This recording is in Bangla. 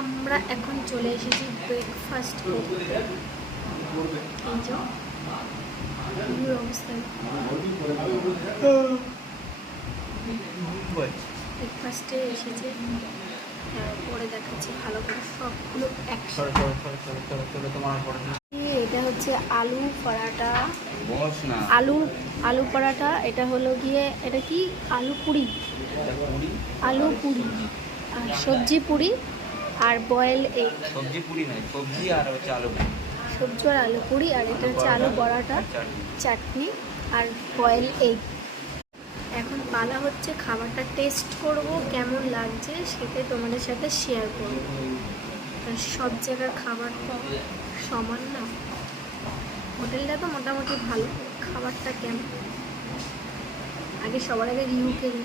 আমরা এখন চলে এসেছি ব্রেকফাস্ট করতে। এই যে অবস্থা, ব্রেকফাস্টে এসেছে, পরে দেখাচ্ছি ভালো করে সবগুলো একসাথে। এটা হচ্ছে আলু পরাটা, আলু পরাটা। এটা হলো গিয়ে, এটা কি আলু পুরি, আলু পুরি আর সবজি পুরি আর বয়েল এগ। সবজি পুরি নয়, সবজি আর হচ্ছে আলু, সবজি আর আলু পুরি। আর এটা হচ্ছে আলু পরাটা, চাটনি আর বয়েল এগ। এখন পালা হচ্ছে খাবারটা টেস্ট করব, কেমন লাগছে সেটাই তোমাদের সাথে শেয়ার করব। সব জায়গার খাবার তো সমান না, হোটেলটা তো মোটামুটি ভালো, খাবারটা কেমন আগে সবার আগে রিভিউ করি।